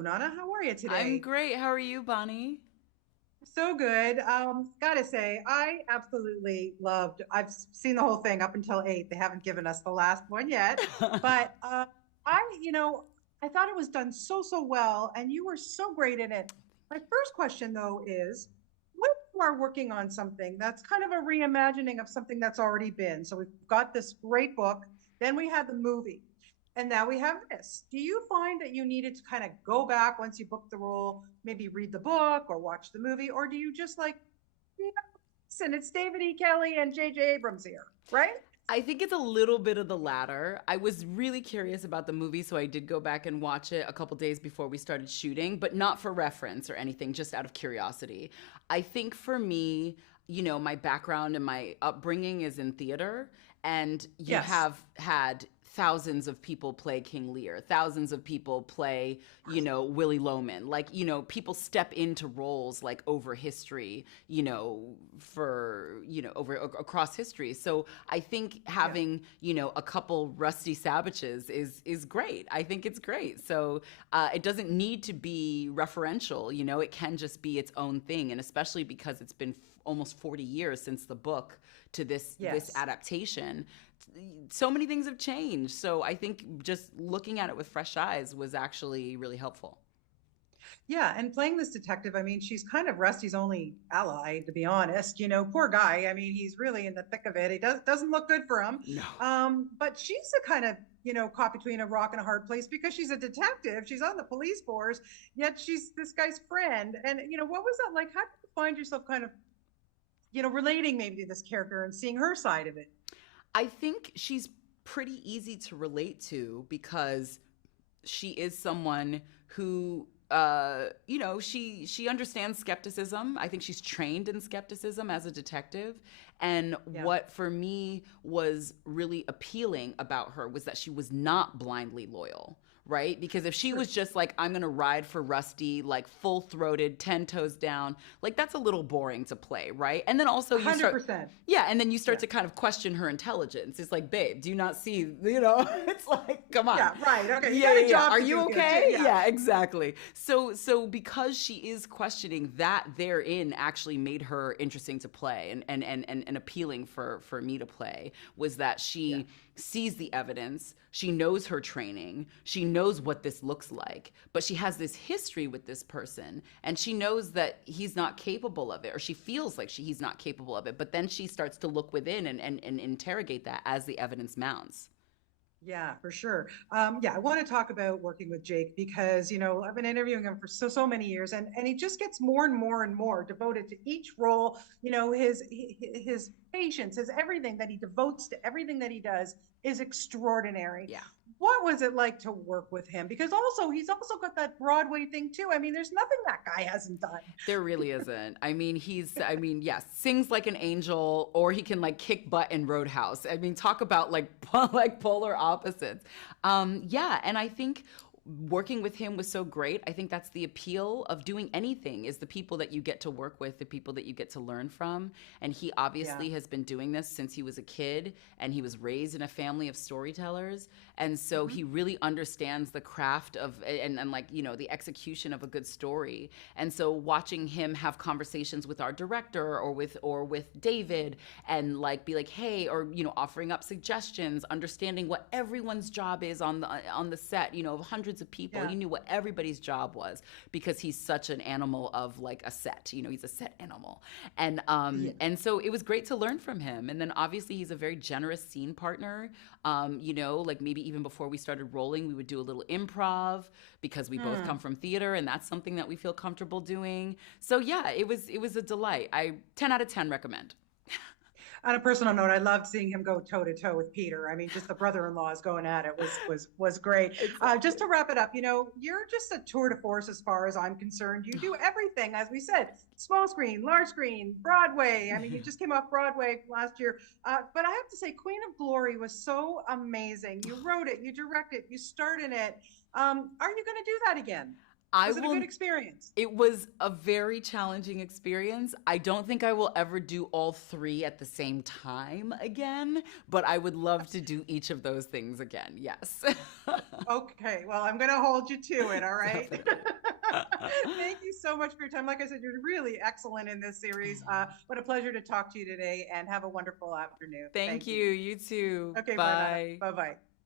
Nana, how are you I'm today? great. How are you, Bonnie? So good. Gotta say, I absolutely loved. I've seen the whole thing up until eight. They haven't given us the last one yet, but I thought it was done so well, and you were so great in it. My first question, though, is when you are working on something that's kind of a reimagining of something that's already been. So we've got this great book, then we had the movie. And now we have this. Do you find that you needed to kind of go back once you booked the role, maybe read the book or watch the movie, or do you just like, you know, listen, it's David E. Kelly and J.J. Abrams here, right? I think it's a little bit of the latter. I was really curious about the movie, so I did go back and watch it a couple days before we started shooting, but not for reference or anything, just out of curiosity. I think for me, my background and my upbringing is in theater, and you Yes. have had thousands of people play King Lear, thousands of people play, Willie Loman. Like, people step into roles like over history, over across history. So I think Yeah. having, a couple rusty savages is great. I think it's great. So it doesn't need to be referential, it can just be its own thing. And especially because it's been almost 40 years since the book to this Yes. adaptation, so many things have changed. So I think just looking at it with fresh eyes was actually really helpful. Yeah, and playing this detective, I mean, she's kind of Rusty's only ally, to be honest. Poor guy. I mean, he's really in the thick of it. He doesn't look good for him. No. But she's a kind of, caught between a rock and a hard place because she's a detective. She's on the police force, yet she's this guy's friend. And what was that like? How did you find yourself kind of, relating maybe to this character and seeing her side of it? I think she's pretty easy to relate to because she is someone who she understands skepticism. I think she's trained in skepticism as a detective. And Yeah, what for me was really appealing about her was that she was not blindly loyal, right? Because if she true. was just like, I'm gonna ride for Rusty, like full throated, 10 toes down, like that's a little boring to play, right? And then also you start 100%. yeah, and then you start Yeah. to kind of question her intelligence. It's like, babe, do you not see, it's like, come on. Yeah, right. Okay. You Yeah, got yeah, a yeah. job Are to you do here too. okay? Yeah. Yeah, exactly. So because she is questioning, that therein actually made her interesting to play and appealing for me to play, was that Yeah. she sees the evidence, she knows her training, she knows what this looks like, but she has this history with this person, and she knows that he's not capable of it, or she feels like he's not capable of it. But then she starts to look within and interrogate that as the evidence mounts. Yeah, for sure. Yeah, I want to talk about working with Jake because, I've been interviewing him for so many years and he just gets more and more and more devoted to each role, his patience, his everything that he devotes to everything that he does is extraordinary. Yeah. What was it like to work with him? Because also he's also got that Broadway thing too. I mean, there's nothing that guy hasn't done. There really isn't. Yes, sings like an angel, or he can like kick butt in Roadhouse. I mean, talk about like like polar opposites. Yeah, and I think working with him was so great. I think that's the appeal of doing anything, is the people that you get to work with, the people that you get to learn from. And he Yeah. obviously has been doing this since he was a kid, and he was raised in a family of storytellers. And so he Mm-hmm. really understands the craft of and like, the execution of a good story. And so watching him have conversations with our director or with David, and like be like, hey, or offering up suggestions, understanding what everyone's job is on the set, of hundreds of people. He Yeah. knew what everybody's job was, because he's such an animal of like a set. He's a set animal. And Yeah. so it was great to learn from him. And then obviously he's a very generous scene partner. Like maybe even before we started rolling, we would do a little improv, because we both come Hmm. from theater, and that's something that we feel comfortable doing. So yeah, it was a delight. I 10 out of 10 recommend. On a personal note, I loved seeing him go toe to toe with Peter. I mean, just the brother-in-laws going at it was great. Just Exactly. to wrap it up, you're just a tour de force as far as I'm concerned. You do everything, as we said, small screen, large screen, Broadway. I mean, you just came off Broadway last year, but I have to say, Queen of Glory was so amazing. You wrote it, you directed, you starred in it. Are you going to do that again? I Was it a good will. experience? It was a very challenging experience. I don't think I will ever do all three at the same time again, but I would love to do each of those things again. Yes. Okay, well, I'm going to hold you to it, all right? Definitely. Thank you so much for your time. Like I said, you're really excellent in this series. What a pleasure to talk to you today, and have a wonderful afternoon. Thank Thank you. you. You too. Okay, bye, Nana. Bye. Bye-bye.